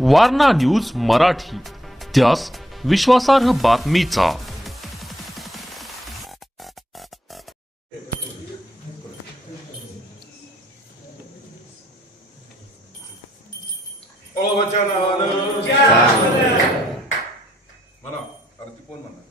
Warna news Marathi, त्यास विश्वासार्ह बातमीचा। म्हणा आरती कोण म्हणणार?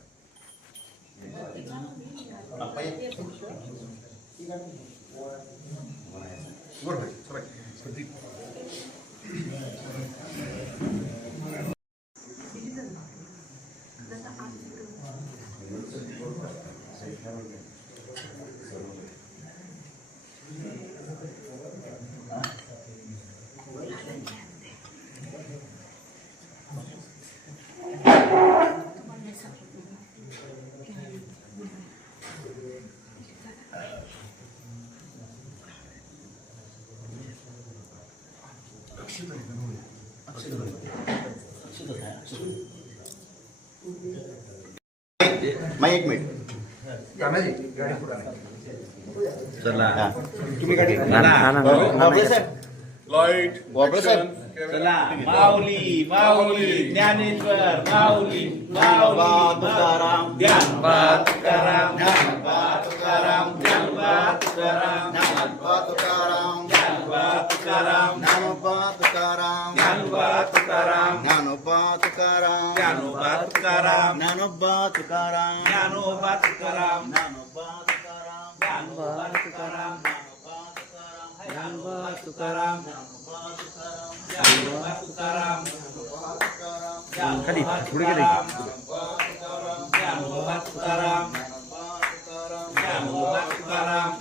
मैं एक मिनिट चला तुम्ही गाडी लाईट चला माऊली माऊली ज्ञानेश्वर माऊली माऊली तुकाराम ज्ञानोबा तुकाराम ज्ञानोबा तुकाराम ज्ञानोबा तुकाराम ज्ञानोबा तुकाराम ज्ञानोबा तुकाराम ज्ञानोबा तुकाराम ज्ञानोबा तुकाराम ज्ञानोबा तुकाराम ज्ञानोबा तुकाराम ज्ञानोबा तुकाराम ज्ञानोबा तुकाराम ज्ञानोबा तुकाराम ज्ञानोबा तुकाराम ज्ञानोबा तुकाराम ज्ञानोबा तुकाराम खाली पुढे गेले Dnyanoba Tukaram Dnyanoba Tukaram Dnyanoba Tukaram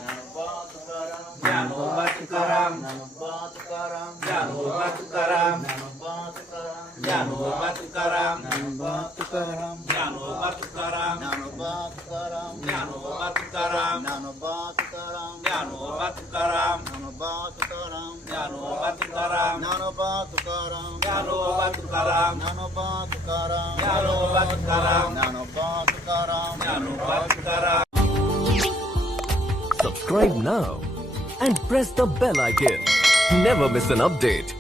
Dnyanoba Tukaram Dnyanoba Tukaram Dnyanoba Tukaram Dnyanoba Tukaram Dnyanoba Tukaram Dnyanoba Tukaram Dnyanoba Tukaram Dnyanoba Tukaram Dnyanoba Tukaram Dnyanoba Tukaram Dnyanoba Tukaram Dnyanoba Tukaram Dnyanoba Tukaram Dnyanoba Tukaram Dnyanoba Tukaram Dnyanoba Tukaram Subscribe now and press the bell icon. Never miss an update.